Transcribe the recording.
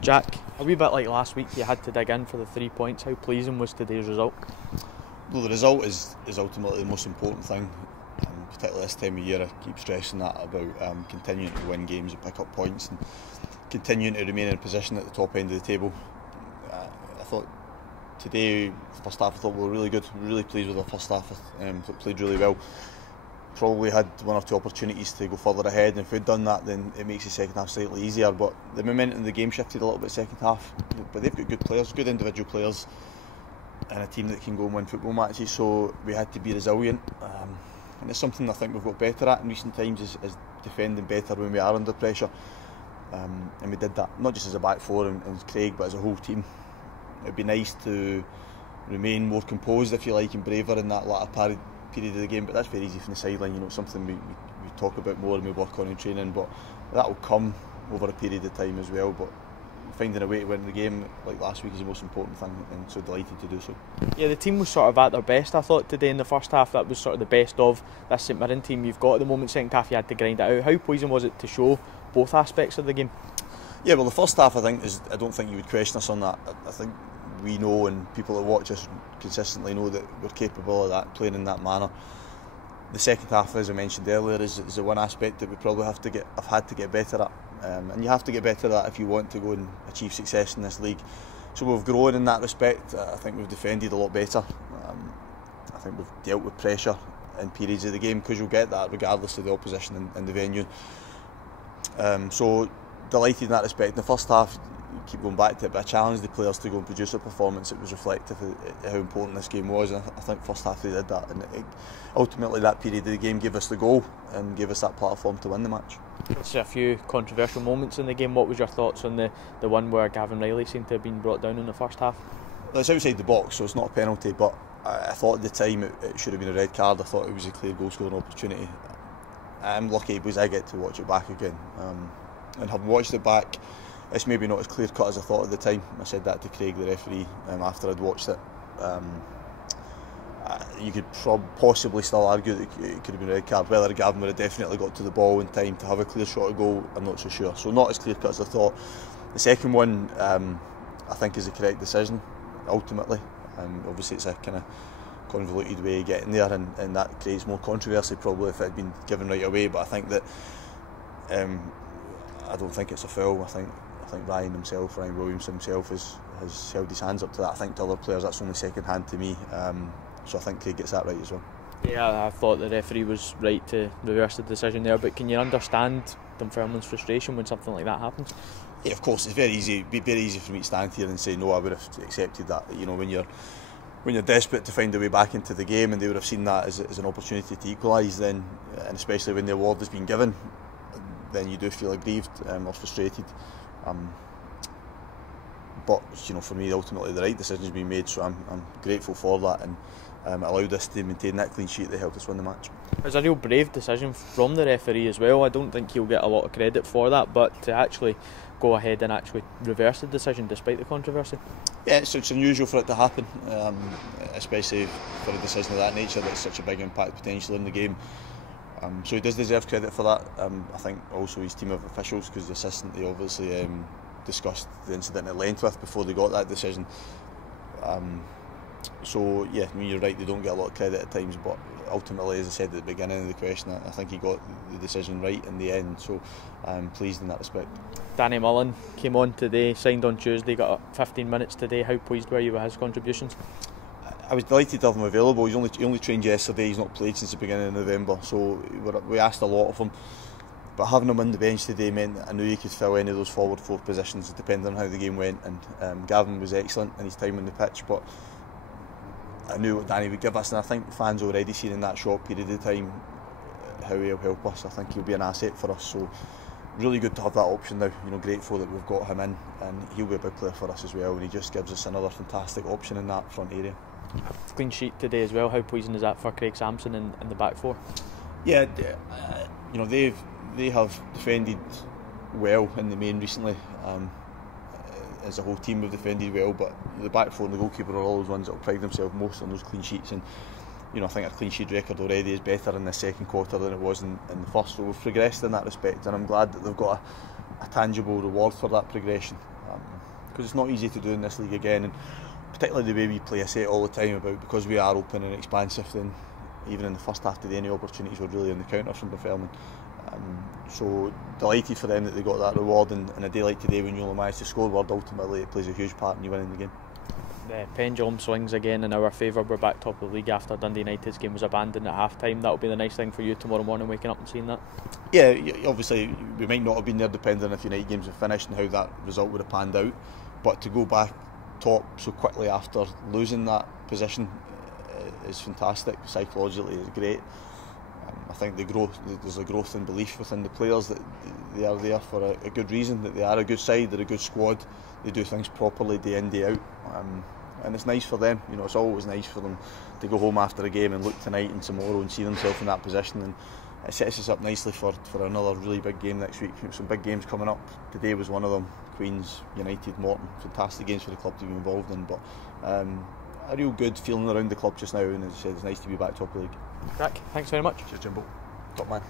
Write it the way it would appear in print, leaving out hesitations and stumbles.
Jack, a wee bit like last week, you had to dig in for the 3 points. How pleasing was today's result? Well, the result is ultimately the most important thing, particularly this time of year. I keep stressing that about continuing to win games and pick up points and continuing to remain in a position at the top end of the table. I thought today, first half, I thought we were really good. Really pleased with our first half. Played really well. Probably had one or two opportunities to go further ahead, and if we'd done that, then it makes the second half slightly easier. But the momentum of the game shifted a little bit second half. But they've got good players, good individual players, and a team that can go and win football matches. So we had to be resilient, and it's something I think we've got better at in recent times, is defending better when we are under pressure. And we did that, not just as a back four and Craig, but as a whole team. It'd be nice to remain more composed, if you like, and braver in that latter period of the game, but that's very easy from the sideline. It's something we talk about more and we work on in training, but that will come over a period of time as well. But finding a way to win the game like last week is the most important thing, and so delighted to do so. Yeah, the team was sort of at their best, I thought, today in the first half. That was sort of the best of this St Mirren team you've got at the moment. Second half you had to grind it out. How pleasing was it to show both aspects of the game? Yeah, well, the first half, I don't think you would question us on that. I think we know, and people that watch us consistently know, that we're capable of that, playing in that manner. The second half, as I mentioned earlier, is the one aspect that we probably have had to get better at, and you have to get better at that if you want to go and achieve success in this league. So we've grown in that respect. I think we've defended a lot better. I think we've dealt with pressure in periods of the game, because you'll get that regardless of the opposition and the venue. So delighted in that respect. In the first half, keep going back to it, but I challenged the players to go and produce a performance that was reflective of how important this game was, and I think first half they did that, and ultimately that period of the game gave us the goal and gave us that platform to win the match. There's a few controversial moments in the game. What was your thoughts on the one where Gavin Riley seemed to have been brought down in the first half? Well, it's outside the box, so it's not a penalty, but I thought at the time it should have been a red card. I thought it was a clear goal scoring opportunity. I'm lucky because I get to watch it back again, and having watched it back, it's maybe not as clear cut as I thought at the time. I said that to Craig, the referee, after I'd watched it. You could possibly still argue that it could have been a red card. Whether Gavin would have definitely got to the ball in time to have a clear shot of goal, I'm not so sure. So not as clear cut as I thought. The second one, I think, is the correct decision ultimately. Obviously it's a kind of convoluted way of getting there, and that creates more controversy probably if it had been given right away. But I think that I don't think it's a foul. I think Ryan Williams himself has held his hands up to that. I think to other players that's only second hand to me. So I think Craig gets that right as well. Yeah, I thought the referee was right to reverse the decision there, but can you understand Dunfermline's frustration when something like that happens? Yeah, of course, it's very easy. It'd be very easy for me to stand here and say no, I would have accepted that. When you're desperate to find a way back into the game, and they would have seen that as an opportunity to equalise, then, and especially when the award has been given, then you do feel aggrieved or frustrated. But for me, ultimately the right decision's been made, so I'm grateful for that, and allowed us to maintain that clean sheet that helped us win the match. It was a real brave decision from the referee as well. I don't think he'll get a lot of credit for that, but to actually go ahead and actually reverse the decision despite the controversy. Yeah, it's unusual for it to happen, especially for a decision of that nature that's such a big impact potentially in the game. So he does deserve credit for that. I think also his team of officials, because the assistant, they obviously discussed the incident at length with before they got that decision. So yeah, you're right, they don't get a lot of credit at times, but ultimately, as I said at the beginning of the question, I think he got the decision right in the end, so I'm pleased in that respect. Danny Mullen came on today, signed on Tuesday, got 15 minutes today. How pleased were you with his contributions? I was delighted to have him available. He only trained yesterday. He's not played since the beginning of November, so we asked a lot of him. But having him on the bench today meant that I knew he could fill any of those forward four positions depending on how the game went. And Gavin was excellent in his time on the pitch, but I knew what Danny would give us, and I think fans already seen in that short period of time how he'll help us. I think he'll be an asset for us. So really good to have that option now. Grateful that we've got him in, and he'll be a big player for us as well. And he just gives us another fantastic option in that front area. Clean sheet today as well. How pleasing is that for Craig Sampson in the back four? Yeah, they have defended well in the main recently. As a whole team have defended well, but the back four and the goalkeeper are all those ones that will pride themselves most on those clean sheets. And I think our clean sheet record already is better in the second quarter than it was in the first. So we've progressed in that respect, and I'm glad that they've got a tangible reward for that progression. because it's not easy to do in this league again, and particularly the way we play. I say it all the time about, because we are open and expansive, then even in the first half today, any opportunities were really on the counter from Dunfermline. So delighted for them that they got that reward, and a day like today when you only manage to score, word ultimately it plays a huge part in you winning the game. The pendulum swings again in our favour. We're back top of the league after Dundee United's game was abandoned at half time. That'll be the nice thing for you tomorrow morning, waking up and seeing that. Yeah, obviously we might not have been there depending on if United games have finished and how that result would have panned out, but to go back top so quickly after losing that position is fantastic. Psychologically it's great. I think there's a growth in belief within the players that they are there for a good reason, that they are a good side, they're a good squad, they do things properly day in, day out, and it's nice for them. You know, it's always nice for them to go home after a game and look tonight and tomorrow and see themselves in that position, and it sets us up nicely for another really big game next week. Some big games coming up. Today was one of them. Queen's, United, Morton, fantastic games for the club to be involved in, but a real good feeling around the club just now, and as I said, it's nice to be back top of the league. Crack, thanks very much. Cheers, Jimbo. Top man.